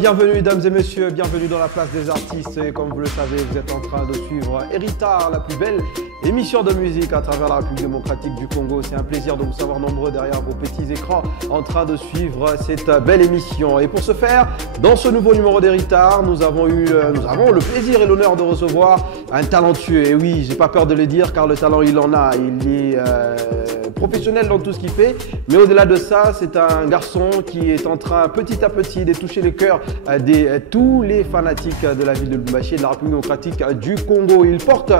bienvenue mesdames et messieurs, bienvenue dans la place des artistes. Et comme vous le savez, vous êtes en train de suivre Héritage, la plus belle émission de musique à travers la République démocratique du Congo. C'est un plaisir de vous savoir nombreux derrière vos petits écrans en train de suivre cette belle émission. Et pour ce faire, dans ce nouveau numéro d'Héritage, nous avons le plaisir et l'honneur de recevoir un talentueux. Et oui, j'ai pas peur de le dire car le talent il en a. Il est professionnel dans tout ce qu'il fait, mais au-delà de ça, c'est un garçon qui est en train petit à petit de toucher les cœurs de tous les fanatiques de la ville de Lubumbashi et de la République démocratique du Congo. Il porte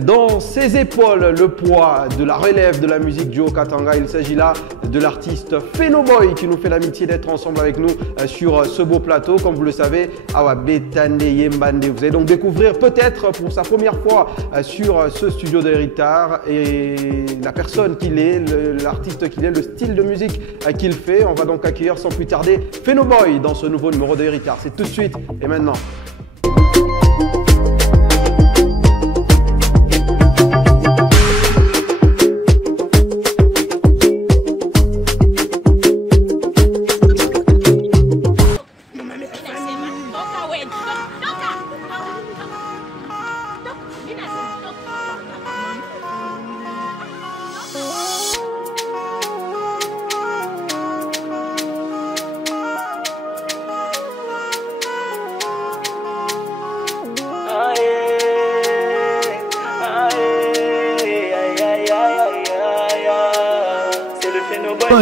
dans ses épaules le poids de la relève de la musique du Haut-Katanga. Il s'agit là de l'artiste Phénoboy qui nous fait l'amitié d'être ensemble avec nous sur ce beau plateau. Comme vous le savez, Awa Betande Yembande. Vous allez donc découvrir peut-être pour sa première fois sur ce studio d'Héritage et la personne qu'il est, l'artiste qu'il est, le style de musique qu'il fait. On va donc accueillir sans plus tarder Phénoboy dans ce nouveau numéro de Héritage. C'est tout de suite et maintenant.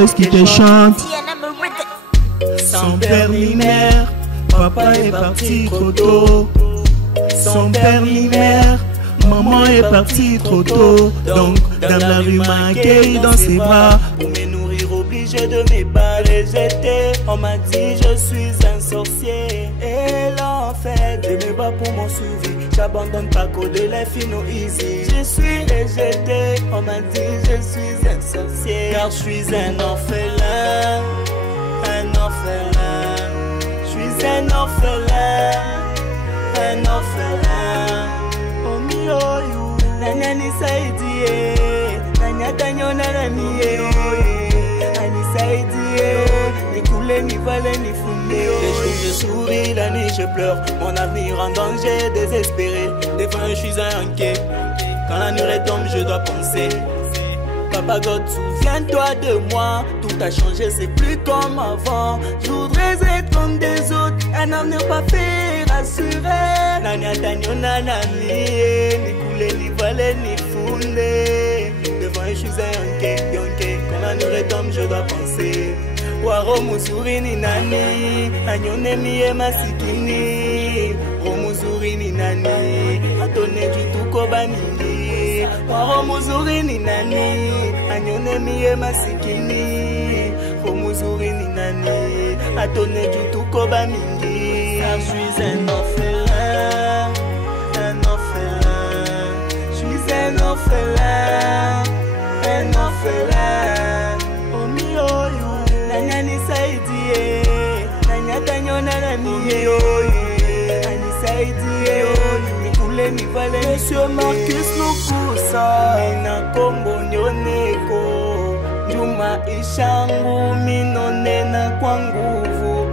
Est-ce qu'il te chante? Sans père ni mère, papa est parti trop tôt. Sans père ni mère, maman est partie trop tôt. Donc dans la rue m'a accueilli dans ses bras. Pour me nourrir obligé de me j'étais. On m'a dit je suis un sorcier. Et là en fait je me bats pour mon suivi. J'abandonne pas qu'au de la fino easy. Je suis rejeté. On m'a dit je suis un sorcier. Car je suis un orphelin. Un orphelin. Je suis un orphelin. Un orphelin. Oh mi oh you. Nanya ni saidie. Nanya tanyo na miye. Ani saidie. Ni coulé ni valé ni fondé. Les jours je souris, la nuit je pleure. Mon avenir en danger, désespéré. Des fois je suis inquiet. Quand la nuit retombe, je dois penser. Papa God, souviens-toi de moi. Tout a changé, c'est plus comme avant. Je voudrais être comme des autres. Un avenir pas fait, rassuré. Nanya tanyo nanani. Ni coulé, ni valé, ni fondé. Devant je suis inquiet. Quand la nuit retombe, je dois penser. Waro muzuri ni nani, anyone miye masikini. Romuzuri ni nani, atone jutuko bamingi. Waro muzuri ni nani, anyone miye masikini. Romuzuri ni nani, atone jutuko bamingi. Je suis un orphelin, un orphelin. Je suis un orphelin, un orphelin. Oh mi oh you. Nanya ni saidie, nanya tanyo na miye ani saidie, ni coulé ni valé. Monsieur Marcus Lukusa, mina kombo nyoneko, Juma ishangu minone na kwa nguvu.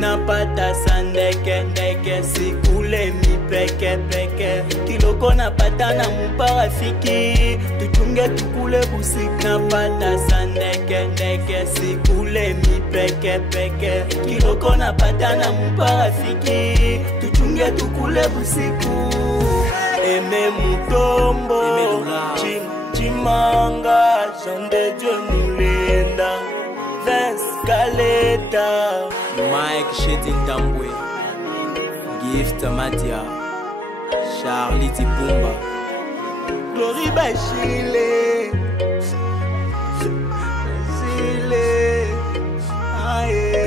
Napata sandeke ndeke sikule mi peke peke. Kiloko napata na muparafiki, tuchunge tukule busiku. Napata sandeke ndeke sikule mi peke peke. Kiloko napata na muparafiki, tuchunge tukule busiku. Eme mutombo, chimanga, Jean de Dieu Mulenda, Vince Kaleta, Mike Chetintambwe, Gift Matia, Charlie Tipumba, Glory Bachile, Chile, aye.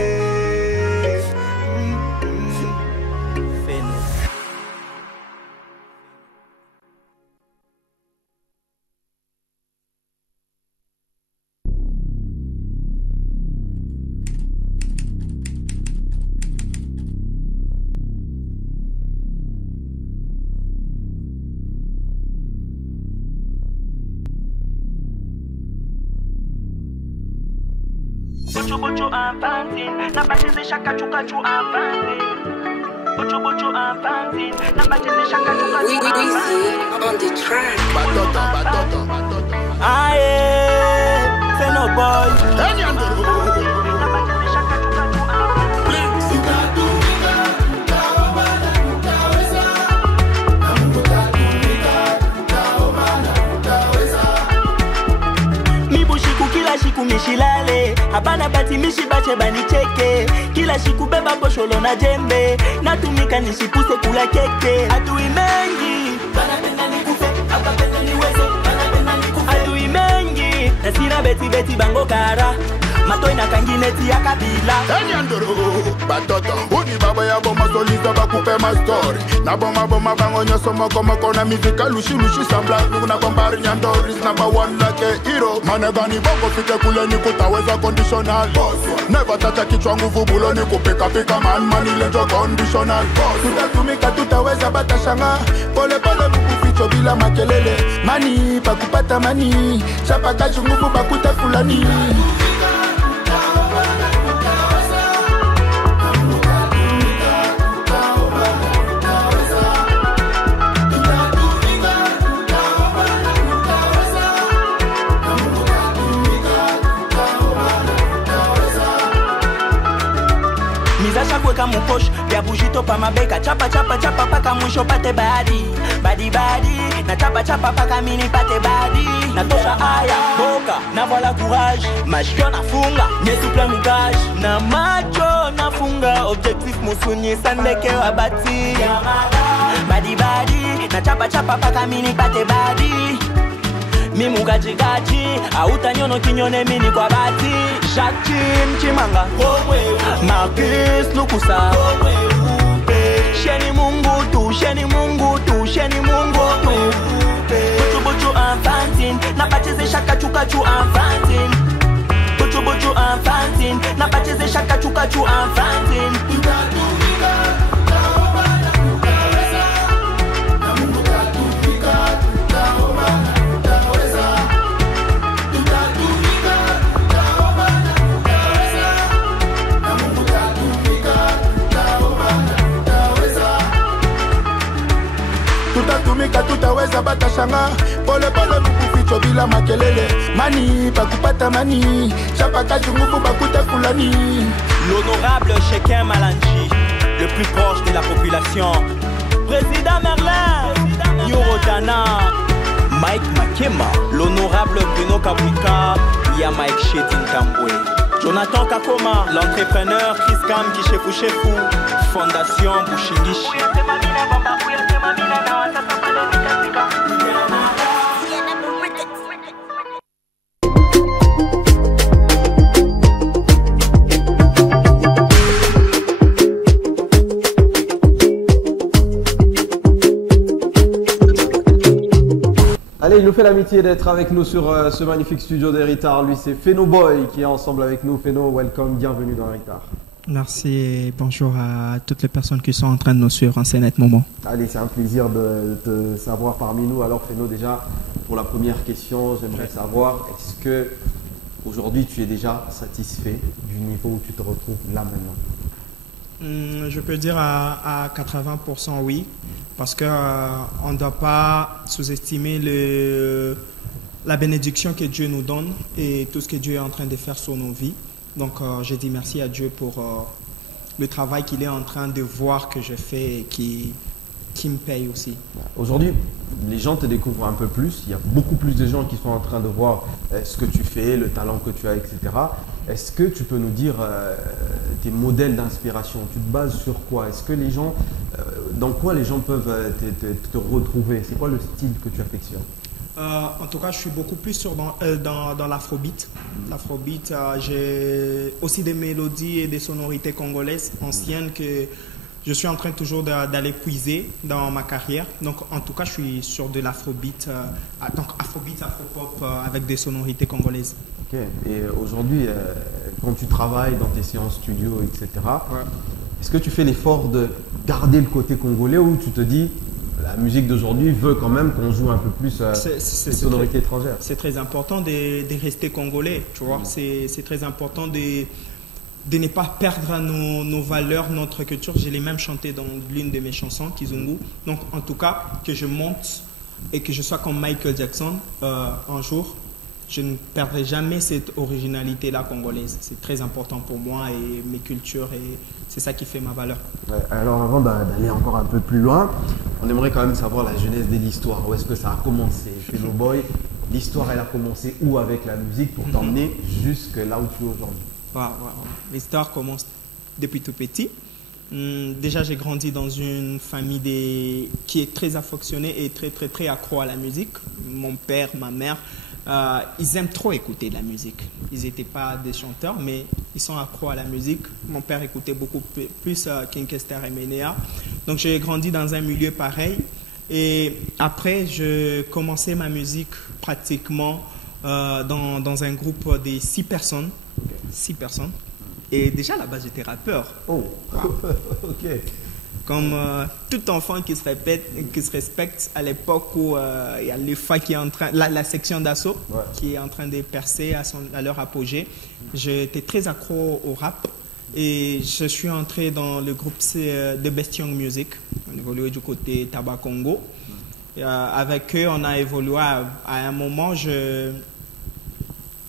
Bocho bocho infantile, na bacheze chaka chuka chu infantile. Bocho bocho infantile, na bacheze chaka chuka chu infantile. On the track. Aye, Feno boy. Kila shiku mishilale, hapana bati mishibache banicheke. Kila shiku beba bosholo na jembe, natumika nishipuse kula keke. Adui mengi, banapenda nikufe, akapenda niweze, banapenda nikufe. Adui mengi, nasina beti beti bango kara, matoi na kangineti ya kabila. Enyandoro, batoto, uni baba ya boma solista bakupe ma story. Na boma bango nyoso moko na mizika lushi sambla. Nukuna kombari nyandori, number one like a hero. Manegani bongo fike kule ni kutaweza conditional. Never touch kichwa nguvu bulo ni kupika pika man ilenjo conditional. Tutatumika tutaweza batashanga. Pole pole bukuficho bila makelele. Mani pakupata mani, chapa kachu nguvu bakute fulani. Mizacha kweka muposh, vya bujito pa mabeka. Chapa paka mwisho pate badi. Badi na chapa paka mini pate badi. Natosha aya, boka, na voila courage. Mashio nafunga, nyesu plan mugage. Na macho nafunga, objectif musunyi sandeke wabati. Badi na chapa paka mini pate badi. Mimu gaji auta nyono kinyone mini kwa bati. Shakim chimanga, Marcus Lukusa. Sheni mungu tu, sheni mungu tu, sheni mungu tu. Bocho bocho infantile, na bacheze chaka chuka chu infantile. Bocho bocho infantile, na bacheze chaka chuka chu infantile. Tutatumika tutaweza batashanga. Pole pole bukuficho bila makelele. Mani pakupata mani, chapa kachu nguvu bakute fulani. L'honorable Shekin Malanji, le plus proche de la population. Président Merlin, Yorotana, Mike Makema, l'honorable Bruno Kabuika, Y'a Mike Shetin Tambwe. Jonathan Kakoma, l'entrepreneur Chris Kam Kishefu, Fondation Bushingishi. Allez, il nous fait l'amitié d'être avec nous sur ce magnifique studio d'Héritar. Lui, c'est Feno Boy qui est ensemble avec nous. Feno, welcome, bienvenue dans Héritar. Merci et bonjour à toutes les personnes qui sont en train de nous suivre en ce net moment. Allez, c'est un plaisir de te savoir parmi nous. Alors Feno, déjà, pour la première question, j'aimerais savoir, est-ce que aujourd'hui tu es déjà satisfait du niveau où tu te retrouves là maintenant? Je peux dire à 80% oui, parce qu'on ne doit pas sous-estimer la bénédiction que Dieu nous donne et tout ce que Dieu est en train de faire sur nos vies. Donc, je dis merci à Dieu pour le travail qu'il est en train de voir que je fais et qui me paye aussi. Aujourd'hui, les gens te découvrent un peu plus. Il y a beaucoup plus de gens qui sont en train de voir ce que tu fais, le talent que tu as, etc. Est-ce que tu peux nous dire tes modèles d'inspiration? Tu te bases sur quoi? Est-ce que les gens, dans quoi les gens peuvent te retrouver? C'est quoi le style que tu affectionnes? En tout cas, je suis beaucoup plus dans l'afrobeat. L'afrobeat, j'ai aussi des mélodies et des sonorités congolaises anciennes que je suis en train toujours d'aller puiser dans ma carrière. Donc, en tout cas, je suis sur de l'afrobeat, donc afrobeat, afropop avec des sonorités congolaises. Ok. Et aujourd'hui, quand tu travailles dans tes séances studio, etc., est-ce que tu fais l'effort de garder le côté congolais ou tu te dis la musique d'aujourd'hui veut quand même qu'on joue un peu plus les sonorités étrangères. C'est très important de rester congolais, tu vois. C'est très important de ne pas perdre nos valeurs, notre culture. Je l'ai même chanté dans l'une de mes chansons, Kizungu. Donc, en tout cas, que je monte et que je sois comme Michael Jackson un jour, je ne perdrai jamais cette originalité-là congolaise. C'est très important pour moi et mes cultures, et c'est ça qui fait ma valeur. Ouais, alors, avant d'aller encore un peu plus loin, on aimerait quand même savoir la genèse de l'histoire. Où est-ce que ça a commencé, Phéno Boy? L'histoire, elle a commencé où avec la musique pour t'emmener jusque là où tu es aujourd'hui? L'histoire commence depuis tout petit. Déjà, j'ai grandi dans une famille qui est très affectionnée et très accro à la musique. Mon père, ma mère, ils aiment trop écouter de la musique. Ils n'étaient pas des chanteurs, mais ils sont accros à la musique. Mon père écoutait beaucoup plus King Kester et Ménéa. Donc, j'ai grandi dans un milieu pareil. Et après, je commençais ma musique pratiquement dans un groupe de 6 personnes. 6 personnes. Et déjà, là-bas, j'étais rappeur. Oh, ok. Comme tout enfant qui se respecte à l'époque où il y a l'EFA qui est en train, la section d'assaut qui est en train de percer à leur apogée. J'étais très accro au rap et je suis entré dans le groupe de Best Young Music. On évoluait du côté Taba Congo. Avec eux, on a évolué à un moment.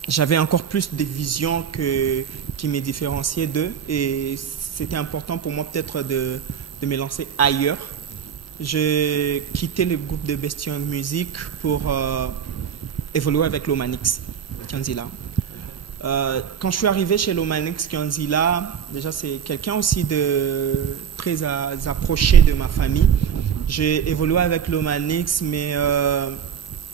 J'avais encore plus de visions qui me différenciaient d'eux et c'était important pour moi peut-être de me lancer ailleurs. J'ai quitté le groupe de Best Young Music pour évoluer avec Lomanix Kianzila. Quand je suis arrivé chez Lomanix Kianzila, déjà c'est quelqu'un aussi de très approché de ma famille. J'ai évolué avec Lomanix, mais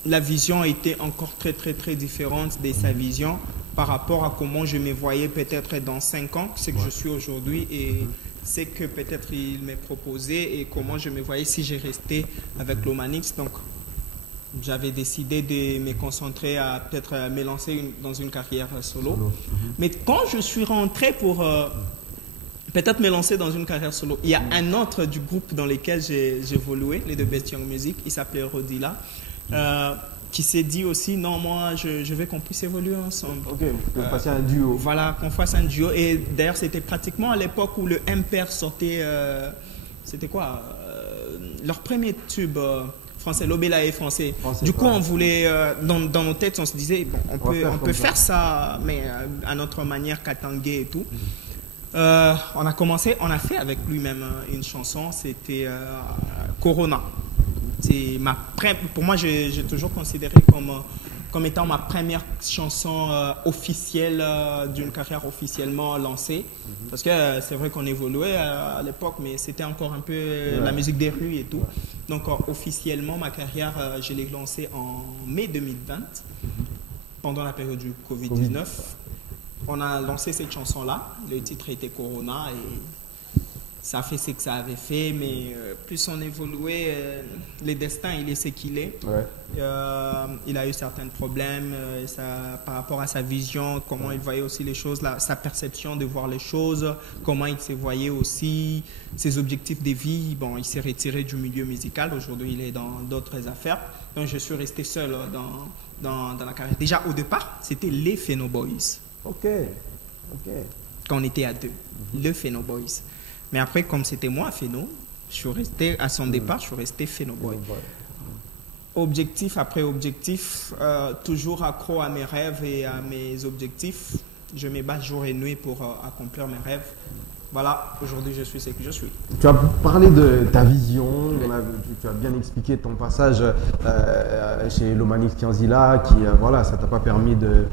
la vision était encore très différente de sa vision par rapport à comment je me voyais peut-être dans 5 ans, ce que je suis aujourd'hui et ce que peut-être il m'a proposé et comment je me voyais si j'ai resté avec Lomanix. Donc, j'avais décidé de me concentrer à peut-être me lancer dans une carrière solo. Mais quand je suis rentré pour peut-être me lancer dans une carrière solo, il y a un autre du groupe dans lequel j'ai évolué, les deux Best Young Music, il s'appelait Rodila. Qui s'est dit aussi, non, moi, je veux qu'on puisse évoluer ensemble. Ok, qu'on fasse un duo. Voilà, qu'on fasse un duo. Et d'ailleurs, c'était pratiquement à l'époque où le MPR sortait, c'était quoi leur premier tube français, Lobela et français. Du coup, on voulait, dans nos têtes, on se disait, bon, on peut faire ça, mais à notre manière, Katangé et tout. On a fait avec lui-même une chanson, c'était Corona. Pour moi, j'ai toujours considéré comme étant ma première chanson officielle d'une carrière officiellement lancée. Parce que c'est vrai qu'on évoluait à l'époque, mais c'était encore un peu la musique des rues et tout. Donc officiellement, ma carrière, je l'ai lancée en mai 2020, pendant la période du Covid-19. On a lancé cette chanson-là. Le titre était Corona et ça a fait ce que ça avait fait, mais plus on évoluait, le destin, il est ce qu'il est. Il a eu certains problèmes par rapport à sa vision, comment il voyait aussi les choses, sa perception de voir les choses, comment il se voyait aussi, ses objectifs de vie. Bon, il s'est retiré du milieu musical. Aujourd'hui, il est dans d'autres affaires. Donc, je suis resté seul dans la carrière. Déjà, au départ, c'était les Phéno Boys. Ok. Quand on était à 2, le Phéno Boys. Mais après, comme c'était moi, Phéno, je suis resté, à son départ, je suis resté Phéno Boy. Objectif après objectif, toujours accro à mes rêves et à mes objectifs. Je me bats jour et nuit pour accomplir mes rêves. Voilà, aujourd'hui je suis ce que je suis. Tu as parlé de ta vision, tu as bien expliqué ton passage chez Lomanix Kianzila, qui voilà, ça t'a pas permis de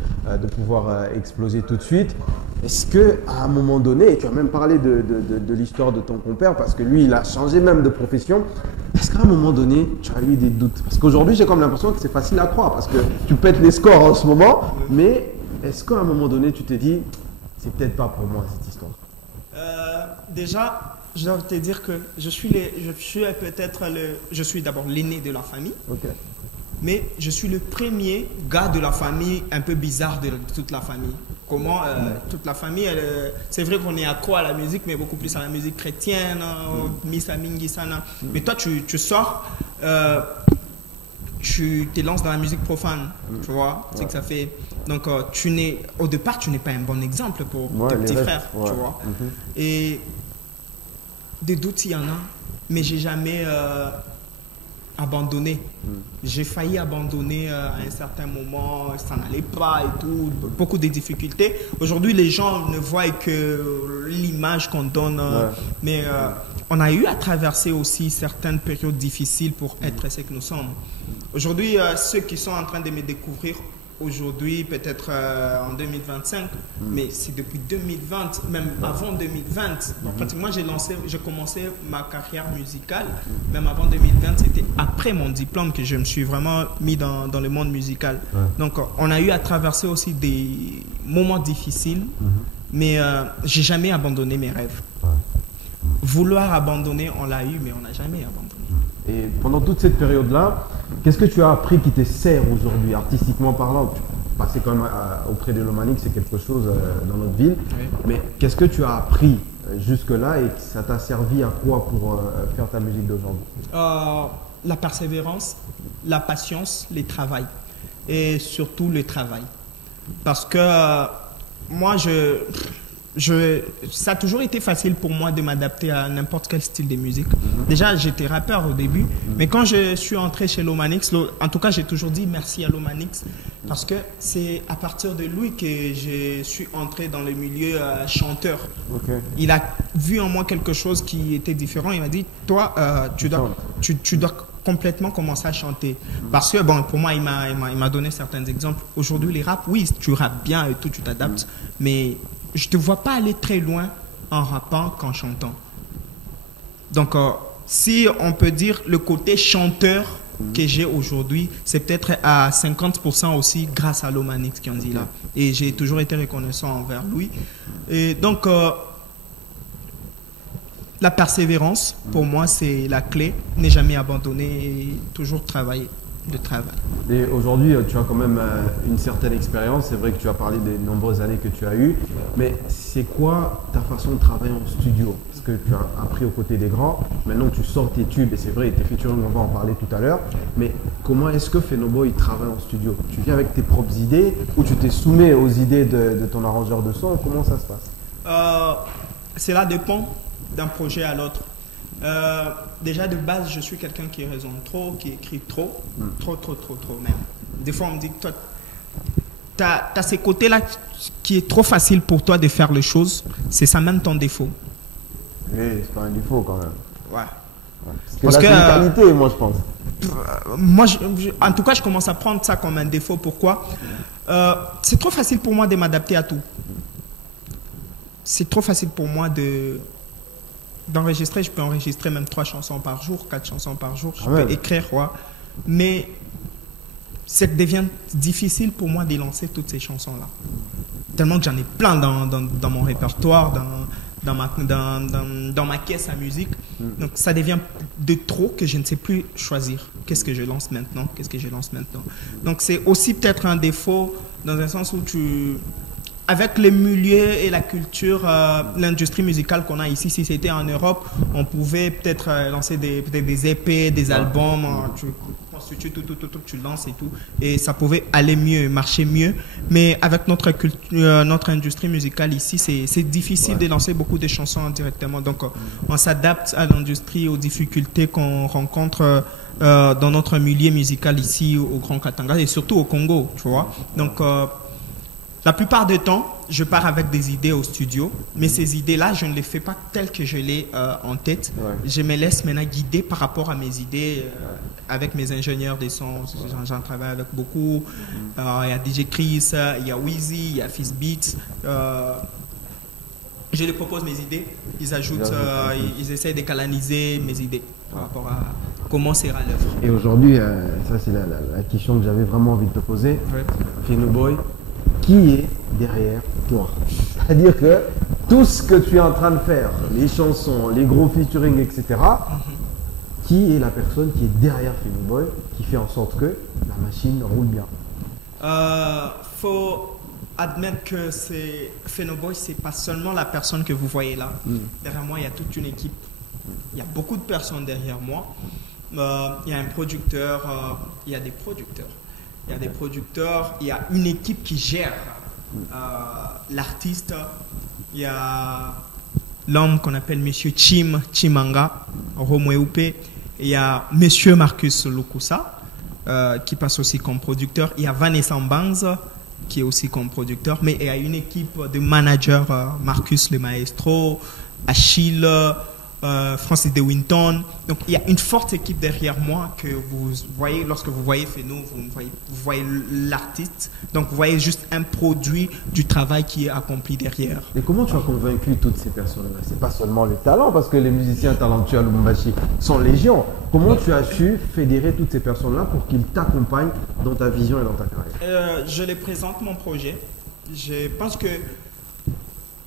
pouvoir exploser tout de suite. Est-ce qu'à un moment donné, et tu as même parlé de l'histoire de ton compère, parce que lui il a changé même de profession, est-ce qu'à un moment donné tu as eu des doutes? Parce qu'aujourd'hui j'ai comme l'impression que c'est facile à croire, parce que tu pètes les scores en ce moment, mais est-ce qu'à un moment donné tu t'es dit, c'est peut-être pas pour moi cette histoire? Déjà, je dois te dire que je suis d'abord l'aîné de la famille. mais je suis le premier gars de la famille un peu bizarre de toute la famille. Comment toute la famille, c'est vrai qu'on est accro à la musique, mais beaucoup plus à la musique chrétienne, Misa Mingi Sana. Mais toi, tu sors, tu te lances dans la musique profane, tu vois, c'est que ça fait. Donc, au départ, tu n'es pas un bon exemple pour tes petits frères, tu vois. Et des doutes, il y en a, mais j'ai jamais abandonné. J'ai failli abandonner à un certain moment, ça n'allait pas et tout, beaucoup de difficultés. Aujourd'hui, les gens ne voient que l'image qu'on donne, mais on a eu à traverser aussi certaines périodes difficiles pour être ce que nous sommes. Aujourd'hui, ceux qui sont en train de me découvrir aujourd'hui, peut-être en 2025, mais c'est depuis 2020, même avant 2020. Donc, pratiquement, j'ai commencé ma carrière musicale, même avant 2020, c'était après mon diplôme que je me suis vraiment mis dans le monde musical. Donc, on a eu à traverser aussi des moments difficiles, mais j'ai jamais abandonné mes rêves. Vouloir abandonner, on l'a eu, mais on n'a jamais abandonné. Et pendant toute cette période-là, qu'est-ce que tu as appris qui te sert aujourd'hui, artistiquement parlant? Tu passais quand même auprès de l'Omanix, c'est quelque chose dans notre ville. Mais qu'est-ce que tu as appris jusque-là et ça t'a servi à quoi pour faire ta musique d'aujourd'hui? La persévérance, la patience, le travail. Et surtout le travail. Parce que moi, ça a toujours été facile pour moi de m'adapter à n'importe quel style de musique. Déjà, j'étais rappeur au début, mais quand je suis entré chez l'Omanix, en tout cas, j'ai toujours dit merci à l'Omanix parce que c'est à partir de lui que je suis entré dans le milieu chanteur. Il a vu en moi quelque chose qui était différent. Il m'a dit, toi, tu dois complètement commencer à chanter. Parce que, bon, pour moi, il m'a donné certains exemples. Aujourd'hui, les raps, oui, tu rappes bien et tout, tu t'adaptes, mais je ne te vois pas aller très loin en rappant qu'en chantant. Donc, si on peut dire le côté chanteur que j'ai aujourd'hui, c'est peut-être à 50% aussi grâce à l'Omanix qui en dit là. Et j'ai toujours été reconnaissant envers lui. Et donc, la persévérance, pour moi, c'est la clé. Ne jamais abandonner et toujours travailler. De travail. Et aujourd'hui, tu as quand même une certaine expérience. C'est vrai que tu as parlé des nombreuses années que tu as eues. Mais c'est quoi ta façon de travailler en studio? Parce que tu as appris aux côtés des grands. Maintenant, tu sors tes tubes et c'est vrai, tes featuring, on va en parler tout à l'heure. Mais comment est-ce que Phenoboy travaille en studio? Tu viens avec tes propres idées ou tu t'es soumis aux idées de ton arrangeur de son? Comment ça se passe? Cela dépend d'un projet à l'autre. Déjà de base, je suis quelqu'un qui raisonne trop, qui écrit trop, trop même. Des fois, on me dit, toi, tu as ces côtés-là qui est trop facile pour toi de faire les choses. C'est ça même ton défaut. Oui, c'est pas un défaut quand même. Ouais. Parce que c'est une qualité, moi, je pense. Moi, en tout cas, je commence à prendre ça comme un défaut. Pourquoi? C'est trop facile pour moi de m'adapter à tout. C'est trop facile pour moi d'enregistrer. Je peux enregistrer même 3 chansons par jour, 4 chansons par jour. Je peux écrire, mais ça devient difficile pour moi de lancer toutes ces chansons-là. Tellement que j'en ai plein dans mon répertoire, dans ma caisse à musique. Donc ça devient de trop que je ne sais plus choisir. Qu'est-ce que je lance maintenant? Qu'est-ce que je lance maintenant? Donc c'est aussi peut-être un défaut dans un sens où avec le milieu et la culture, l'industrie musicale qu'on a ici, si c'était en Europe, on pouvait peut-être lancer des EP, des albums, tu constitues tout, tu lances et tout, et ça pouvait aller mieux, marcher mieux. Mais avec notre industrie musicale ici, c'est difficile de lancer beaucoup de chansons directement. Donc, on s'adapte à l'industrie, aux difficultés qu'on rencontre dans notre milieu musical ici au Grand Katanga et surtout au Congo, tu vois. Donc, la plupart du temps, je pars avec des idées au studio, mais ces idées-là, je ne les fais pas telles que je l'ai en tête. Je me laisse maintenant guider par rapport à mes idées avec mes ingénieurs des sons. J'en travaille avec beaucoup. Il y a DJ Chris, il y a Wheezy, il y a Fizzbeats. Je les propose mes idées. Ils ajoutent, ils essaient de canaliser mes idées par rapport à comment sera l'œuvre. Et aujourd'hui, ça c'est la question que j'avais vraiment envie de te poser. Phenoboy, qui est derrière toi? C'est-à-dire que tout ce que tu es en train de faire, les chansons, les gros featuring, etc., qui est la personne qui est derrière Phenoboy, qui fait en sorte que la machine roule bien. Faut admettre que Phenoboy, c'est pas seulement la personne que vous voyez là. Derrière moi, il y a toute une équipe. Il y a beaucoup de personnes derrière moi. Il y a un producteur, il y a des producteurs. Il y a des producteurs, il y a une équipe qui gère l'artiste. Il y a l'homme qu'on appelle Monsieur Chimanga, Romweupe. Il y a Monsieur Marcus Lukusa, qui passe aussi comme producteur. Il y a Vanessa Mbanza, qui est aussi comme producteur. Mais il y a une équipe de managers, Marcus le Maestro, Achille, Francis De Winton. Donc il y a une forte équipe derrière moi que vous voyez lorsque vous voyez Pheno, vous voyez l'artiste. Donc vous voyez juste un produit du travail qui est accompli derrière. Et comment tu as convaincu toutes ces personnes-là? C'est pas seulement le talent, parce que les musiciens talentueux à Lubumbashi sont légion. Comment tu as su fédérer toutes ces personnes-là pour qu'ils t'accompagnent dans ta vision et dans ta carrière? Je les présente mon projet. Je pense que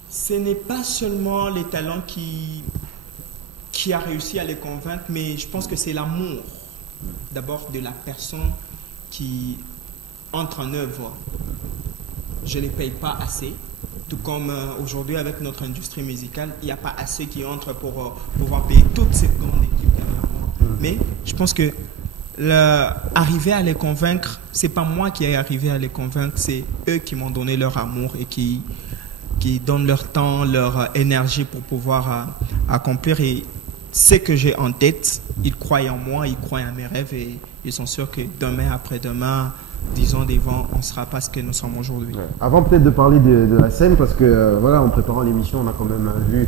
ce n'est pas seulement les talents qui a réussi à les convaincre, mais je pense que c'est l'amour d'abord de la personne qui entre en œuvre. Je ne les paye pas assez, tout comme aujourd'hui avec notre industrie musicale, il n'y a pas assez qui entrent pour pouvoir payer toute cette grande équipe derrière moi. Mais je pense que arriver à les convaincre, c'est pas moi qui ai arrivé à les convaincre, c'est eux qui m'ont donné leur amour et qui donnent leur temps, leur énergie pour pouvoir accomplir. Et ce que j'ai en tête, ils croient en moi, ils croient à mes rêves et ils sont sûrs que demain, après-demain, 10 ans devant, on ne sera pas ce que nous sommes aujourd'hui. Ouais. Avant peut-être de parler de la scène, parce que voilà, en préparant l'émission, on a quand même vu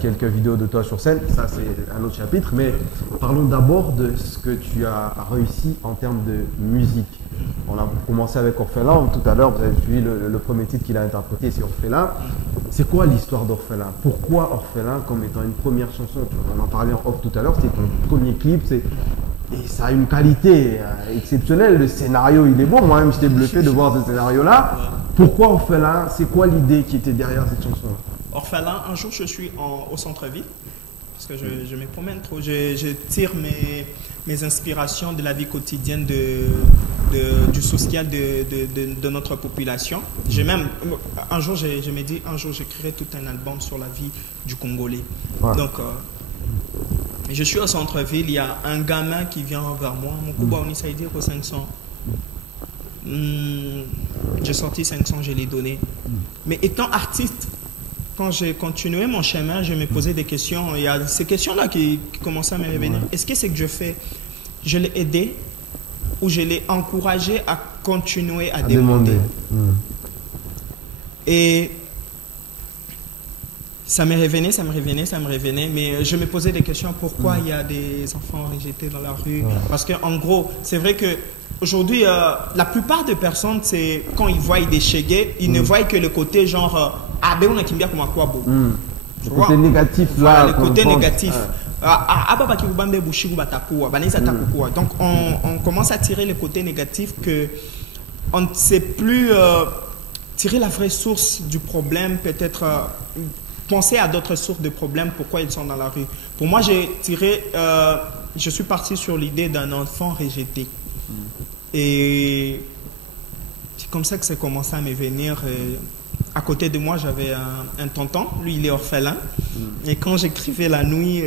quelques vidéos de toi sur scène, ça c'est un autre chapitre, mais parlons d'abord de ce que tu as réussi en termes de musique. On a commencé avec Orphelin, tout à l'heure vous avez suivi le premier titre qu'il a interprété, c'est Orphelin. C'est quoi l'histoire d'Orphelin? Pourquoi Orphelin comme étant une première chanson? On en parlait en off tout à l'heure, c'était ton premier clip, et ça a une qualité exceptionnelle, le scénario il est bon, moi-même j'étais bluffé de voir ce scénario-là. Pourquoi Orphelin? C'est quoi l'idée qui était derrière cette chanson-là? Orphelin, un jour je suis au centre-ville, parce que je me promène trop, je tire mes inspirations de la vie quotidienne, du social de notre population. Un jour, je me dis, un jour j'écrirai tout un album sur la vie du Congolais. Ouais. Donc, je suis au centre-ville, il y a un gamin qui vient vers moi, mon Kuba Onisaïdi au 500. J'ai sorti 500, je l'ai donné. Mais étant artiste, quand j'ai continué mon chemin, je me posais des questions. Il y a ces questions-là qui commençaient à me revenir. Est-ce que c'est que je fais, je l'ai aidé ou je l'ai encouragé à continuer à demander. Et ça me revenait, mais je me posais des questions. Pourquoi il y a des enfants rejetés dans la rue? Parce qu'en gros, c'est vrai qu'aujourd'hui, la plupart des personnes, c'est quand ils voient des chégués, ils ne voient que le côté genre ah ben on a kimbia comme quoi beau. Le côté négatif là. Le côté négatif. Donc on commence à tirer le côté négatif que on ne sait plus tirer la vraie source du problème, peut-être penser à d'autres sources de problèmes, pourquoi ils sont dans la rue. Pour moi, je suis parti sur l'idée d'un enfant rejeté. Et c'est comme ça que ça commençait à me venir. À côté de moi, j'avais un tonton, lui il est orphelin. Et quand j'écrivais la nuit,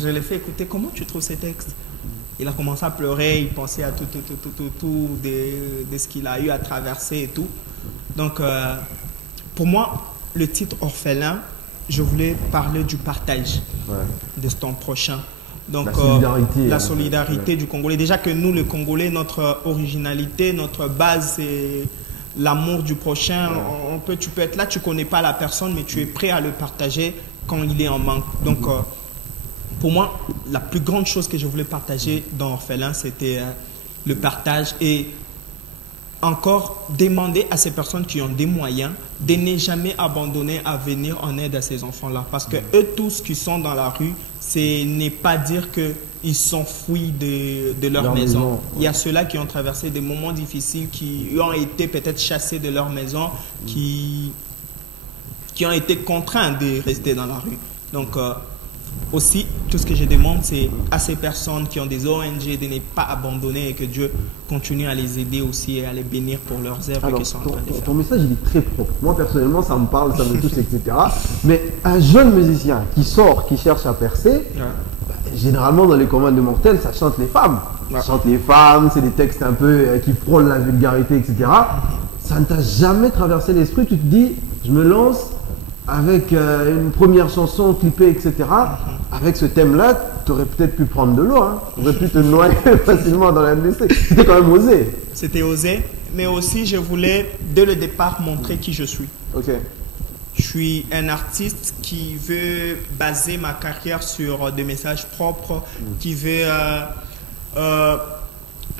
je l'ai fait écouter, comment tu trouves ces textes? Il a commencé à pleurer, il pensait à tout de ce qu'il a eu à traverser et tout. Donc, pour moi, le titre Orphelin, je voulais parler du partage de ton prochain. Donc, la solidarité du Congolais. Déjà que nous, les Congolais, notre originalité, notre base, c'est l'amour du prochain. Tu peux être là, tu ne connais pas la personne, mais tu es prêt à le partager quand il est en manque. Donc, pour moi, la plus grande chose que je voulais partager dans Orphelin, c'était le partage et encore demander à ces personnes qui ont des moyens de ne jamais abandonner à venir en aide à ces enfants-là. Parce que eux tous qui sont dans la rue, ce n'est pas dire qu'ils s'enfuient de leur maison. Il y a ceux-là qui ont traversé des moments difficiles, qui ont été peut-être chassés de leur maison, qui ont été contraints de rester dans la rue. Donc, aussi, tout ce que je demande, c'est à ces personnes qui ont des ONG de ne pas abandonner et que Dieu continue à les aider aussi et à les bénir pour leurs œuvres qu'ils sont en train de faire. Ton message, il est très propre. Moi, personnellement, ça me parle, ça me touche, etc. Mais un jeune musicien qui sort, qui cherche à percer, généralement, dans les commandes de mortels, ça chante les femmes. Ça chante les femmes, c'est des textes un peu qui frôlent la vulgarité, etc. Ça ne t'a jamais traversé l'esprit, tu te dis, je me lance avec une première chanson clippée, etc. Avec ce thème-là, tu aurais peut-être pu prendre de l'eau, hein. Tu aurais pu te noyer facilement dans l'industrie. C'était quand même osé. C'était osé, mais aussi je voulais, dès le départ, montrer qui je suis. Ok. Je suis un artiste qui veut baser ma carrière sur des messages propres, qui veut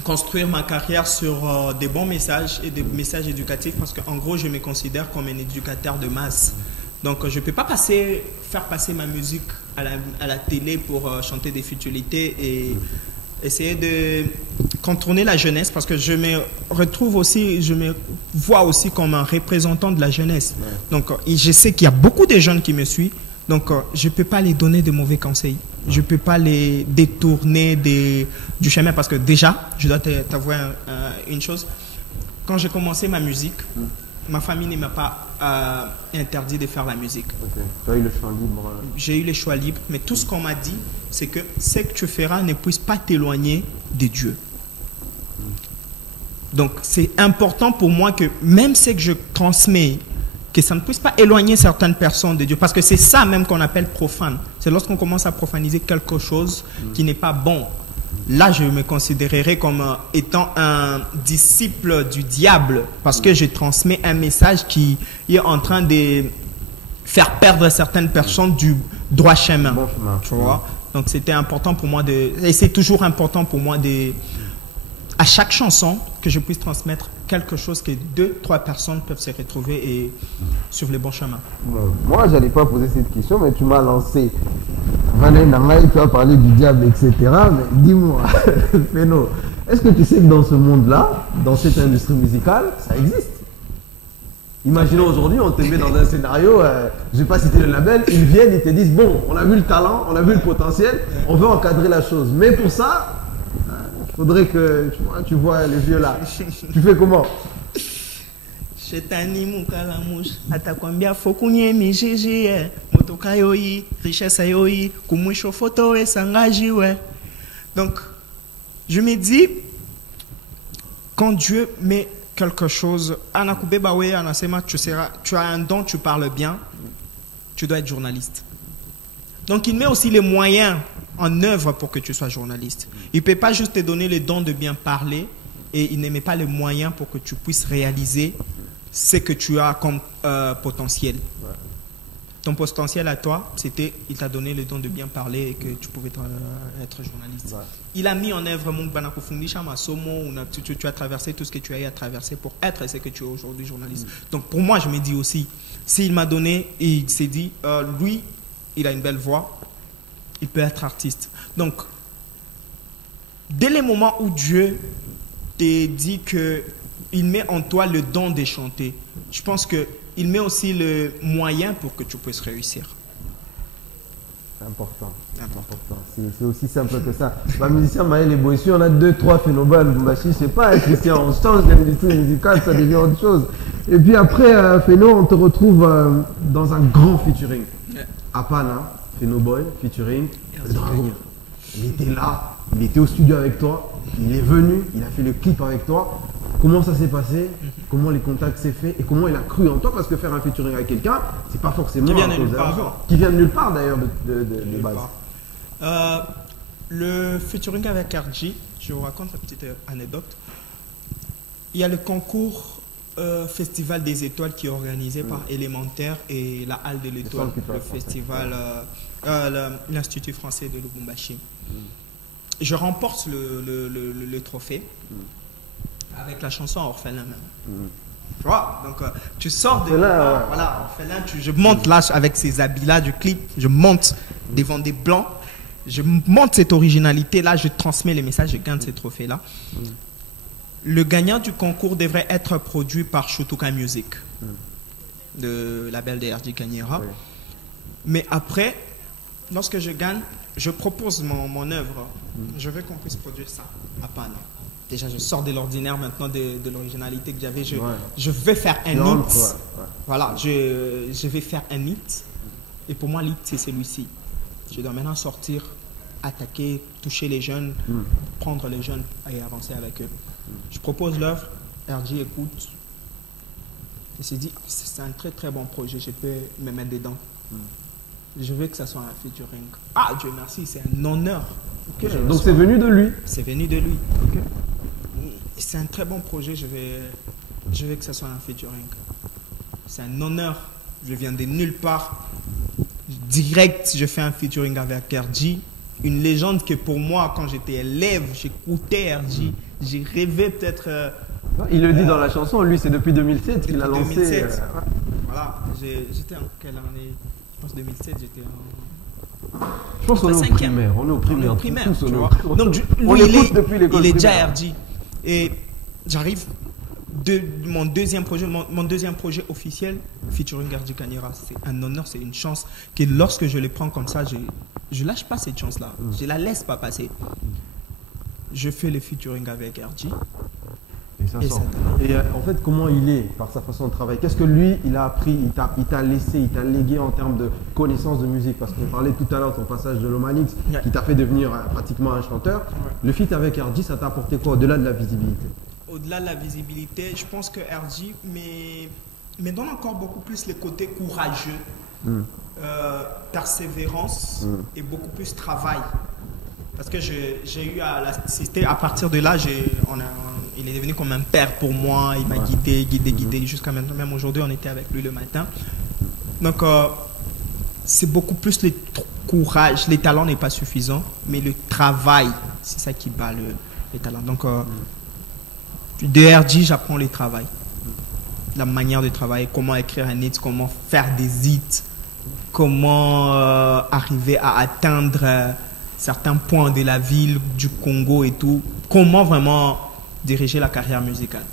construire ma carrière sur des bons messages et des messages éducatifs, parce qu'en gros, je me considère comme un éducateur de masse. Donc, je ne peux pas faire passer ma musique à la télé pour chanter des futilités et essayer de contourner la jeunesse, parce que je me retrouve aussi, je me vois aussi comme un représentant de la jeunesse. Donc, je sais qu'il y a beaucoup de jeunes qui me suivent, donc je ne peux pas les donner de mauvais conseils. Je ne peux pas les détourner du chemin, parce que déjà, je dois t'avouer une chose. Quand j'ai commencé ma musique, ma famille ne m'a pas interdit de faire la musique. Okay. Tu as eu le choix libre. J'ai eu le choix libre, mais tout ce qu'on m'a dit, c'est que ce que tu feras ne puisse pas t'éloigner de Dieu. Donc, c'est important pour moi que même ce que je transmets, que ça ne puisse pas éloigner certaines personnes de Dieu. Parce que c'est ça même qu'on appelle profane. C'est lorsqu'on commence à profaniser quelque chose qui n'est pas bon. Là, je me considérerais comme étant un disciple du diable, parce que je transmets un message qui est en train de faire perdre certaines personnes du droit chemin. Bon chemin. Tu vois? Donc, c'était important pour moi et c'est toujours important pour moi à chaque chanson, que je puisse transmettre quelque chose que 2-3 personnes peuvent se retrouver et suivre le bon chemin. Bon, moi, je n'allais pas poser cette question, mais tu m'as lancé. Vané Nangaï, tu as parlé du diable, etc. Mais dis-moi, Feno, est-ce que tu sais que dans ce monde-là, dans cette industrie musicale, ça existe? Imaginons aujourd'hui, on te met dans un scénario, je ne vais pas citer le label, ils viennent, ils te disent, bon, on a vu le talent, on a vu le potentiel, on veut encadrer la chose. Mais pour ça, il faudrait que tu vois les vieux là. Tu fais comment? Shetani mukalamush atakwambia fokunye mijiji motoka yoi richesse yoi kumwisho photo esangaji ouais. Donc je me dis, quand Dieu met quelque chose, anakubeba we anasema tu as un don, tu parles bien, tu dois être journaliste. Donc il met aussi les moyens en œuvre pour que tu sois journaliste. Il ne peut pas juste te donner le don de bien parler et il ne met pas les moyens pour que tu puisses réaliser ce que tu as comme potentiel. Ouais. Ton potentiel à toi, c'était, il t'a donné le don de bien parler et que tu pouvais être journaliste. Ouais. Il a mis en œuvre tu as traversé tout ce que tu as eu à traverser pour être ce que tu es aujourd'hui journaliste. Donc pour moi, je me dis aussi, s'il m'a donné, et il s'est dit, lui, il a une belle voix, il peut être artiste. Donc, dès le moment où Dieu te dit qu'il met en toi le don de chanter, je pense qu'il met aussi le moyen pour que tu puisses réussir. C'est important. C'est aussi simple que ça. Ma musicien Maël et Boissu, on a 2-3 phénomènes. Je ne sais pas, hein, Christian, on change l'industrie musicale, ça devient autre chose. Et puis après, Phéno, on te retrouve dans un grand featuring. À Pana, Phéno Boy, featuring. Le Dragon. Il était là, il était au studio avec toi, il est venu, il a fait le clip avec toi. Comment ça s'est passé? Comment les contacts s'est fait? Et comment il a cru en toi? Parce que faire un featuring avec quelqu'un, c'est pas forcément à cause de l'argent. Qui vient de nulle part d'ailleurs de base. Le featuring avec RG, je vous raconte une petite anecdote. Il y a le concours Festival des Étoiles qui est organisé par Élémentaire et la Halle de l'Étoile, le festival, l'Institut français de Lubumbashi. Je remporte le trophée avec la chanson Orphelin même. Tu vois, donc tu sors de là, voilà, Orphelin, je monte là avec ces habits-là du clip, je monte devant des blancs, je monte cette originalité-là, je transmets les messages, je gagne ces trophées-là. Le gagnant du concours devrait être produit par Shutuka Music, de label de RG Kanyera. Oui. Mais après, lorsque je gagne, je propose mon œuvre. Je veux qu'on puisse produire ça à Panama. Déjà, je sors de l'ordinaire maintenant, de l'originalité que j'avais. Je vais faire un hit. Voilà, je vais faire un hit. Et pour moi, l'hit, c'est celui-ci. Je dois maintenant sortir, attaquer, toucher les jeunes, prendre les jeunes et avancer avec eux. Je propose l'œuvre, RG écoute. Il s'est dit, c'est un très très bon projet, je peux me mettre dedans. Je veux que ça soit un featuring. Ah, Dieu merci, c'est un honneur. Okay. Donc c'est venu de lui. C'est venu de lui. Okay. C'est un très bon projet, je veux que ça soit un featuring. C'est un honneur. Je viens de nulle part. Direct, je fais un featuring avec RG. Une légende que pour moi, quand j'étais élève, j'écoutais RG. J'ai rêvé peut-être... il le dit dans la chanson, lui c'est depuis 2007 qu'il a lancé... 2007. Voilà, j'étais en quelle année? Je pense 2007, j'étais en... Je pense qu'on est au primaire. On est au primaire. Tu vois. Donc lui, il est déjà RG. Et j'arrive de mon deuxième projet officiel, featuring RG Kanyera. C'est un honneur, c'est une chance que lorsque je le prends comme ça, je lâche pas cette chance-là. Je la laisse pas passer. Je fais le featuring avec RG. Et ça sort. Et en fait, comment il est par sa façon de travailler? Qu'est-ce que lui, il a appris, il t'a laissé, il t'a légué en termes de connaissances de musique? Parce qu'on parlait tout à l'heure de ton passage de l'Omanix qui t'a fait devenir pratiquement un chanteur. Le feat avec RG, ça t'a apporté quoi au-delà de la visibilité? Au-delà de la visibilité, je pense que RG me donne encore beaucoup plus le côté courageux, persévérance et beaucoup plus travail. Parce que j'ai eu à l'assister, à partir de là, il est devenu comme un père pour moi, il m'a guidé jusqu'à maintenant. Même aujourd'hui, on était avec lui le matin. Donc, c'est beaucoup plus le courage. Les talents n'est pas suffisant, mais le travail, c'est ça qui bat les talents. Donc, de RG, j'apprends le travail. La manière de travailler, comment écrire un hit, comment faire des hits, comment arriver à atteindre certains points de la ville, du Congo et tout. Comment vraiment diriger la carrière musicale.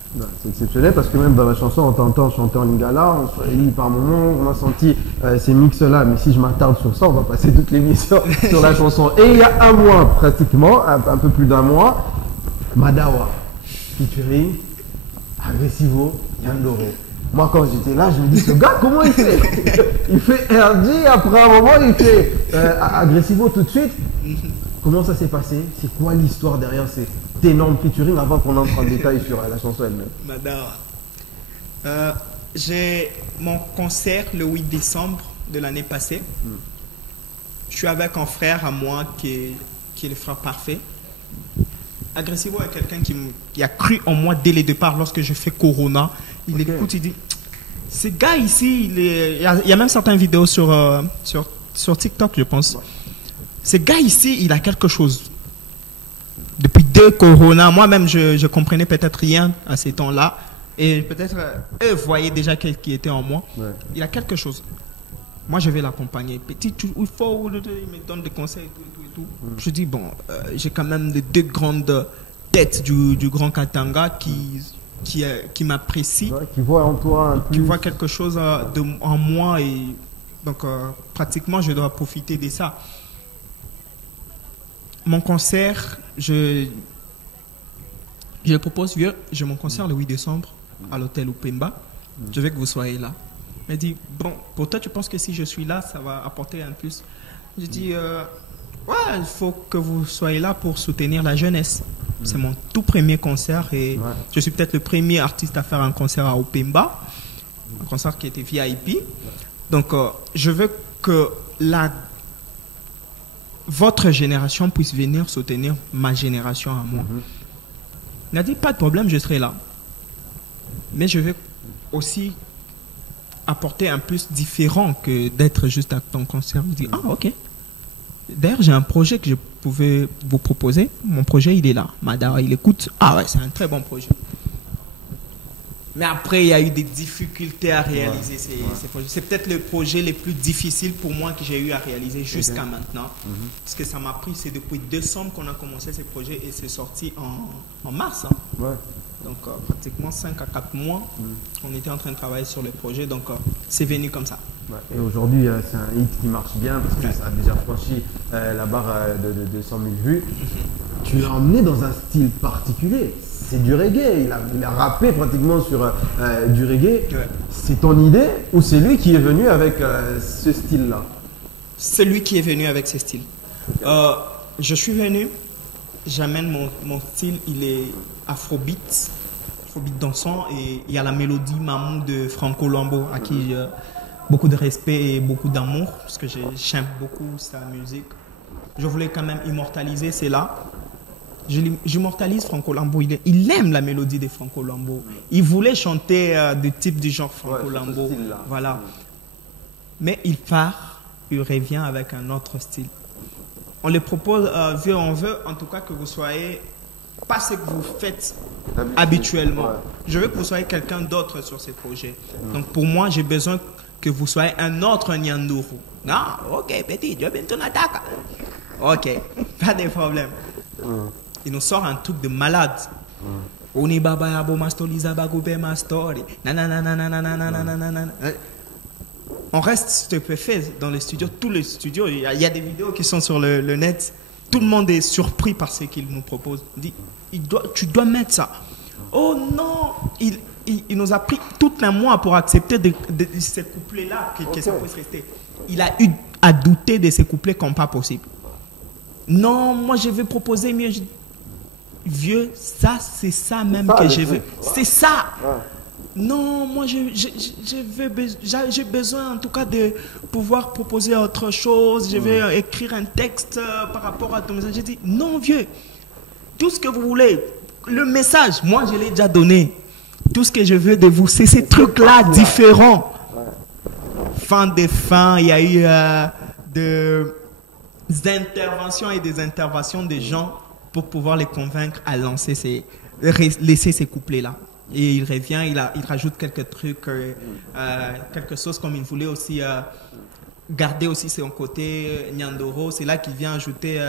C'est exceptionnel parce que même dans la chanson, on t'entend chanter en lingala, en swahili par moment, on a senti ces mix-là. Mais si je m'attarde sur ça, on va passer toute l'émission sur la chanson. Et il y a un mois pratiquement, un peu plus d'un mois, Madawa, featuring Agressivo, Yandoro. Moi, quand j'étais là, je me dis, ce gars, comment il fait? Il fait RG, après un moment, il fait Agressivo tout de suite. Comment ça s'est passé? C'est quoi l'histoire derrière cet énorme featuring avant qu'on entre en détail sur la chanson elle-même? Madawa. J'ai mon concert le 8 décembre de l'année passée. Je suis avec un frère à moi qui est le frère parfait. Agressivo est quelqu'un qui a cru en moi dès le départ lorsque je fais Corona. Il écoute, il dit, ce gars ici, il y a même certaines vidéos sur TikTok, je pense. Ce gars ici, il a quelque chose. Depuis 2 Corona, moi-même, je ne comprenais peut-être rien à ces temps-là. Et peut-être, eux voyaient déjà ce qui était en moi. Ouais. Il a quelque chose. Moi, je vais l'accompagner. Petit, il faut, il me donne des conseils et tout. Je dis, bon, j'ai quand même les 2 grandes têtes du Grand Katanga qui m'apprécient. Ouais, qui voient en toi qui voient quelque chose en moi. Et donc, pratiquement, je dois profiter de ça. Mon concert, je propose, vieux, j'ai mon concert le 8 décembre à l'hôtel Upemba. Je veux que vous soyez là. Il m'a dit, bon, pour toi, tu penses que si je suis là, ça va apporter un plus? J'ai dit, ouais, il faut que vous soyez là pour soutenir la jeunesse. C'est mon tout premier concert et je suis peut-être le premier artiste à faire un concert à Upemba, un concert qui était VIP. Donc, je veux que votre génération puisse venir soutenir ma génération à moi. Il a dit, pas de problème, je serai là. Mais je vais aussi apporter un plus différent que d'être juste à ton concert. Je dis, ah, ok. D'ailleurs, j'ai un projet que je pouvais vous proposer. Mon projet, il est là. Madawa, il écoute. Ah ouais, c'est un très bon projet. Mais après, il y a eu des difficultés à réaliser ces projets. C'est peut-être le projet le plus difficile pour moi que j'ai eu à réaliser jusqu'à maintenant. Parce que ça m'a pris, c'est depuis décembre qu'on a commencé ce projet et c'est sorti en mars. Hein. Ouais. Donc, pratiquement 5 à 4 mois, on était en train de travailler sur le projet. Donc, c'est venu comme ça. Ouais, et aujourd'hui, c'est un hit qui marche bien parce que ça a déjà franchi la barre de 100 000 vues. Tu l'as emmené dans un style particulier. C'est du reggae. Il a rappé pratiquement sur du reggae. Ouais. C'est ton idée ou c'est lui qui est venu avec ce style-là? C'est lui qui est venu avec ce styles. Je suis venu, j'amène mon style, il est afrobeat dansant, et il y a la mélodie Mamou de Franco Lambo, à qui beaucoup de respect et beaucoup d'amour, parce que j'aime beaucoup sa musique. Je voulais quand même immortaliser cela. J'immortalise Franco Lambo. Il aime la mélodie de Franco Lambo. Il voulait chanter du type du genre Franco Lambo. Voilà. Mais il part, il revient avec un autre style. On les propose, on veut en tout cas que vous soyez pas ce que vous faites habituellement. Ouais. Je veux que vous soyez quelqu'un d'autre sur ces projets. Donc pour moi, j'ai besoin que vous soyez un autre Nyandoro. Non, ok, petit, tu as bien ton attaque. Ok, pas de problème. Il nous sort un truc de malade. Oni baba ya bo mastoliza bagobe mastori. On reste stupéfait dans les studios, tous les studios. Il y a des vidéos qui sont sur le net. Tout le monde est surpris par ce qu'il nous propose. Il dit, tu dois mettre ça. Oh non, il nous a pris tout un mois pour accepter de ces couplets-là que ça puisse rester. Il a eu à douter de ces couplets comme pas possible. Non, moi je vais proposer mieux. Vieux, ça c'est ça même que je veux. C'est ça. Non, moi j'ai besoin en tout cas de pouvoir proposer autre chose. Je vais écrire un texte par rapport à ton message. J'ai dit non vieux, tout ce que vous voulez, le message, moi je l'ai déjà donné. Tout ce que je veux de vous, c'est ces trucs-là différents. Fin des fins, il y a eu des interventions et des interventions des gens pour pouvoir les convaincre à laisser ces couplets-là. Et il revient, il rajoute quelques trucs, quelque chose comme il voulait aussi garder aussi son côté Nyandoro. C'est là qu'il vient ajouter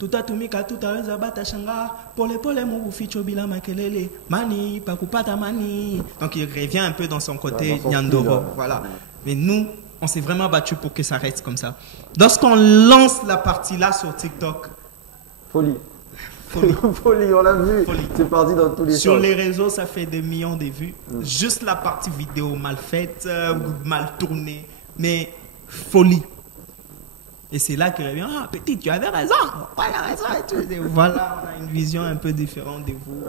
Tuta tumika tuta zabata shanga pole pole mu ficho bila makelele mani pakupata mani. Donc il revient un peu dans son côté Nyandoro. Voilà. Mais nous, on s'est vraiment battu pour que ça reste comme ça. Lorsqu'on lance la partie là sur TikTok, folie, on l'a vu. C'est parti dans tous les sens. Sur les réseaux, ça fait des millions de vues. Juste la partie vidéo mal faite, mal tournée, mais folie. Et c'est là qu'il revient. Ah, petit, tu avais raison. Voilà, on a une vision un peu différente de vous.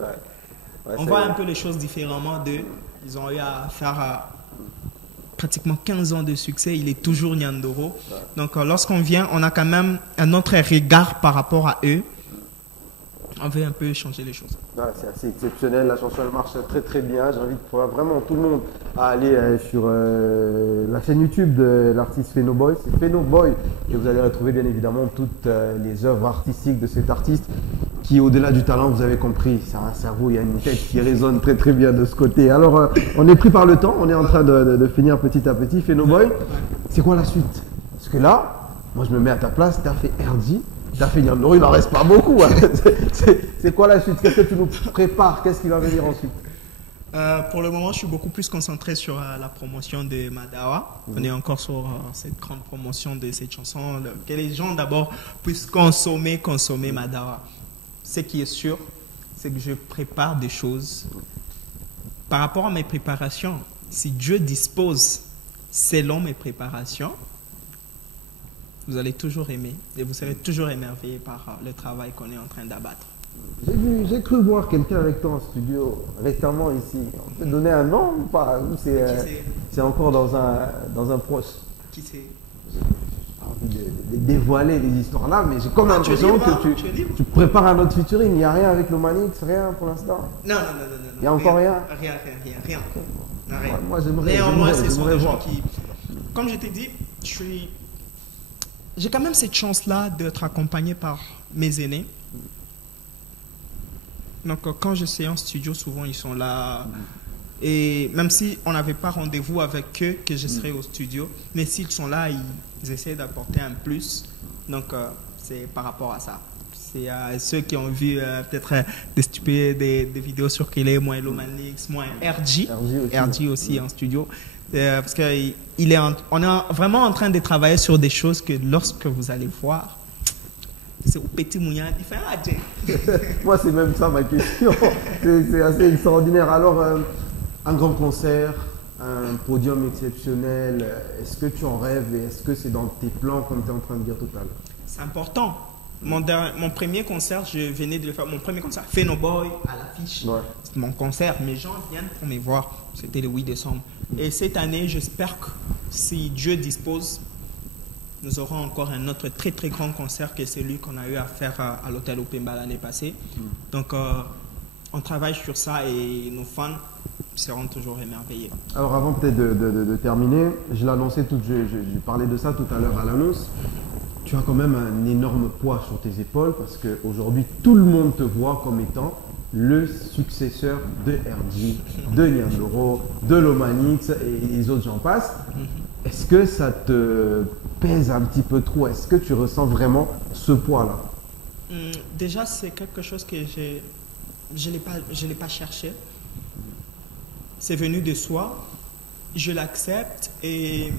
On voit un peu les choses différemment d'eux. Ils ont eu à faire pratiquement 15 ans de succès. Il est toujours Nyandoro. Donc, lorsqu'on vient, on a quand même un autre regard par rapport à eux. On veut un peu changer les choses. Ouais, c'est assez exceptionnel, la chanson elle marche très très bien. J'invite vraiment tout le monde à aller sur la chaîne YouTube de l'artiste Phenoboy. C'est Phenoboy et vous allez retrouver bien évidemment toutes les œuvres artistiques de cet artiste qui, au-delà du talent, vous avez compris, c'est un cerveau, il y a une tête qui résonne très très bien de ce côté. Alors on est pris par le temps, on est en train de finir petit à petit. Phenoboy, c'est quoi la suite? Parce que là, moi je me mets à ta place, tu as fait RD. T'as fait Nyandoro, il n'en reste pas beaucoup. Hein. C'est quoi la suite? Qu'est-ce que tu nous prépares? Qu'est-ce qui va venir ensuite? Pour le moment, je suis beaucoup plus concentré sur la promotion de Madawa. On est encore sur cette grande promotion de cette chanson. Que les gens d'abord puissent consommer Madawa. Ce qui est sûr, c'est que je prépare des choses. Par rapport à mes préparations, si Dieu dispose selon mes préparations, vous allez toujours aimer et vous serez toujours émerveillé par le travail qu'on est en train d'abattre. J'ai cru voir quelqu'un avec toi en studio récemment ici. On peut donner un nom ou pas? C'est encore dans un proche. Qui c'est? J'ai pas envie de dévoiler les histoires là, mais j'ai comme l'impression que tu prépares un autre featuring. Il n'y a rien avec l'Omanix, rien pour l'instant? Non. Il n'y a encore rien? Rien. Moi j'aimerais néanmoins, ce sont des gens qui, comme je t'ai dit, j'ai quand même cette chance-là d'être accompagné par mes aînés. Donc, quand je suis en studio, souvent, ils sont là. Et même si on n'avait pas rendez-vous avec eux, que je serais au studio, mais s'ils sont là, ils essaient d'apporter un plus. Donc, c'est par rapport à ça. C'est ceux qui ont vu peut-être des vidéos sur Kélé, moi, Elomanix, moi, RG aussi en studio. Parce qu'on est vraiment en train de travailler sur des choses que lorsque vous allez voir, c'est au petit mouillard, il fait Moi, c'est même ça ma question. C'est assez extraordinaire. Alors, un grand concert, un podium exceptionnel, est-ce que tu en rêves et est-ce que c'est dans tes plans comme tu es en train de dire tout à l'heure? C'est important. Mon premier concert, je venais de le faire. Mon premier concert, Phenoboy à l'affiche. Ouais. C'est mon concert. Mes gens viennent pour me voir. C'était le 8 décembre. Et cette année, j'espère que si Dieu dispose, nous aurons encore un autre très très grand concert que celui qu'on a eu à faire à l'hôtel Opemba l'année passée. Donc, on travaille sur ça et nos fans seront toujours émerveillés. Alors, avant peut-être de terminer, je l'ai annoncé, j'ai parlé de ça tout à l'heure à l'annonce. Tu as quand même un énorme poids sur tes épaules parce qu'aujourd'hui, tout le monde te voit comme étant le successeur de RG, de Nyandoro, de Lomanix et les autres j'en passe. Est-ce que ça te pèse un petit peu trop? Est-ce que tu ressens vraiment ce poids-là? Déjà, c'est quelque chose que je l'ai pas cherché. C'est venu de soi. Je l'accepte et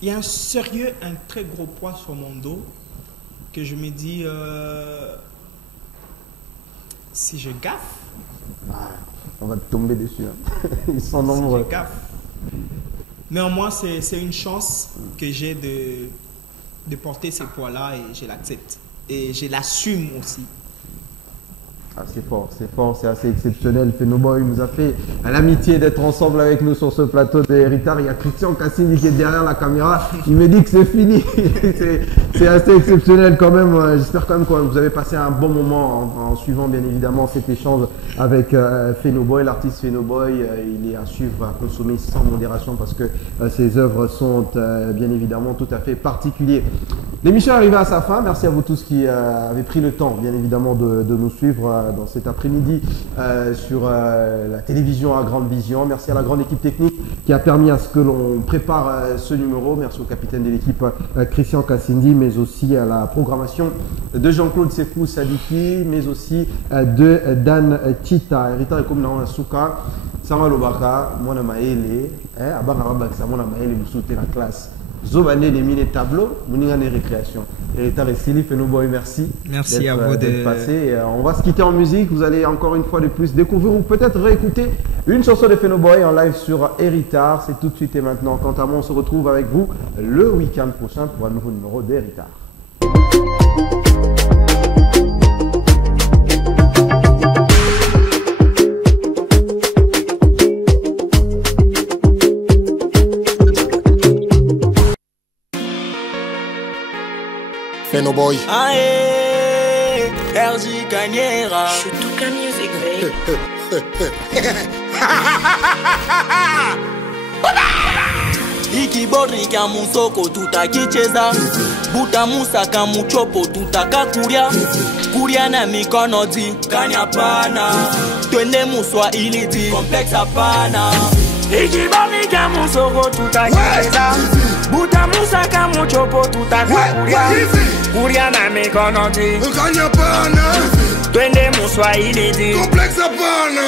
il y a un très gros poids sur mon dos que je me dis, si je gaffe, on va te tomber dessus. Hein. Ils sont nombreux. Si je gaffe. Néanmoins, c'est une chance que j'ai de porter ces poids-là et je l'accepte. Et je l'assume aussi. Ah, c'est fort, c'est assez exceptionnel. Phenoboy nous a fait l'amitié d'être ensemble avec nous sur ce plateau de Héritage. Il y a Christian Cassini qui est derrière la caméra. Il me dit que c'est fini. C'est assez exceptionnel quand même. J'espère quand même que vous avez passé un bon moment en suivant bien évidemment cet échange avec Phenoboy. L'artiste Phenoboy, il est à suivre, à consommer sans modération parce que ses œuvres sont bien évidemment tout à fait particulières. L'émission est arrivée à sa fin. Merci à vous tous qui avez pris le temps bien évidemment de nous suivre dans cet après-midi sur la télévision à Grande Vision. Merci à la grande équipe technique qui a permis à ce que l'on prépare ce numéro. Merci au capitaine de l'équipe Christian Cassindi, mais aussi à la programmation de Jean-Claude Sefou Sadiki, mais aussi de Dan Chita. Héritage comme dans la souka, Sama Lobaka, Mona Maele, Abarabak, Samona Maele, vous soutenez la classe. Zobane les mini tableaux, Mouningane récréation. Héritage et Sili Phenoboy, merci. Merci à vous d'être passé. On va se quitter en musique. Vous allez encore une fois de plus découvrir ou peut-être réécouter une chanson de Phenoboy en live sur Héritage. C'est tout de suite et maintenant. Quant à moi, on se retrouve avec vous le week-end prochain pour un nouveau numéro d'Héritage. Phenoboy. Aïe, RG Cagnera. Shutuka Music, babe. Ikibori kamusoko tutakicheza, buta musa kamuchopo tutakakuria, kuria na mikono di kanyapana, twende muswa iliti complex hapana. Ikibori kamusoko tutakicheza, buta musa kamuchopo tutakakuria, kuria na mikono di Kanyapana, twende muswa iliti complex hapana.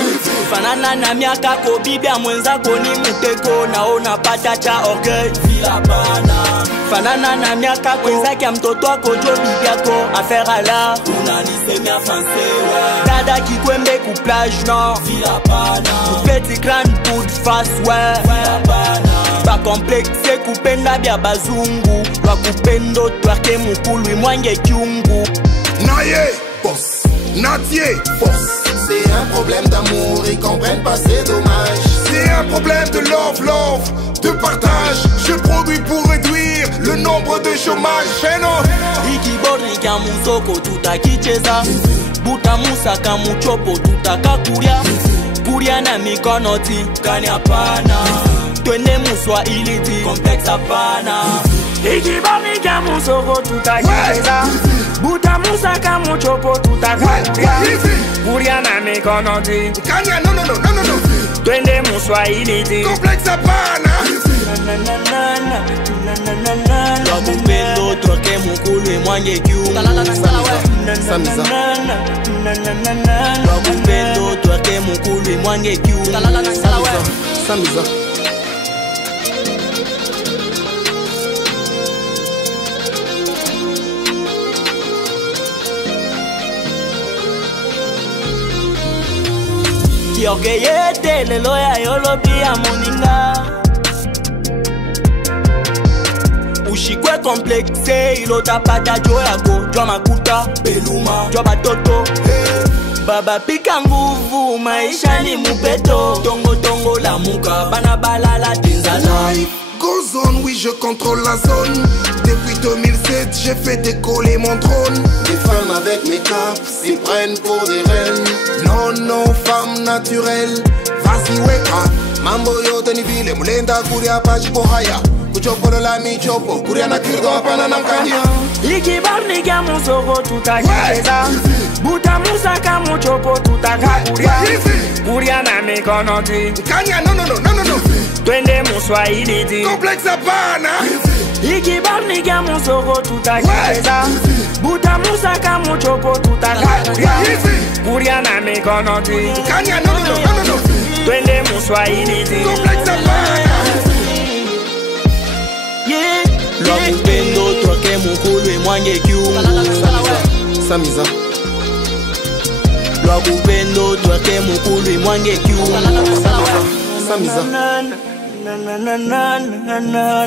Fanana na miaka ko bibia mwenzako ni muteko naona patacha orgueil vila bana. Fanana na miaka mwenzake mtoto wako jo bibiako affaire ala unanisemia français. Dada kikwembe ku plage nord vila bana. Petit grand good face vila bana. Ba complexe kupenda bia bazungu wa kupendo twake mukulu mwange kyungu. Naye boss, Natier force. C'est un problème d'amour, ils comprennent pas, c'est dommage. C'est un problème de love, de partage. Je produis pour réduire le nombre de chômage. Ikibori kamusoko tutakicheza, buta musa kamuchopo tutakakuria, kuria na mikono ti kanyapana, twende muswa iliti complex hapana. Ikibori kamusoko tutakicheza, buta musa kamuchopo tutakakuria, kuria na mikono ti Kanya, no. twende muswa iliti Complex hapana. Wakupendo toke mukulu mwange kyungu. Wakupendo toke mukulu mwange kyungu. Samiza. Yorgeyete lelo ya yolobi ya moninga Ushikwe complexe ilota pata jo yako Jo makuta, beluma, jo batoto Baba pika nguvu, maisha ni mupeto Tongo tongo la muka, bana balala tinzala Goes on, oui je contrôle la zone. Depuis 2007 j'ai fait décoller mon trône. Les femmes avec mes capes s'y prennent pour des reines. Non, non, femme naturelle. Vas-y weka mambo yote ni vile mulenda kuria pachi pohaya. Kuchopolo la michopo kuria na kirgo hapana na mkanya. Ikibarni kya musoko tutakeza Buta musaka muchopo tutakakuria Kuria na mikono ti Kanya no no no no no no. Twende muswahili ti Complex hapana. Ikibarni kya musoko tutakeza Buta musaka muchopo tutakakuria Kuria na mikono ti Kanya no no no no no no. Twende muswahili ti Complex hapana. Lwa kupendo toke mukulu emwange kiungu Samiza. Lwa kupendo toke mukulu emwange kiungu Samiza. Na na na na na na na.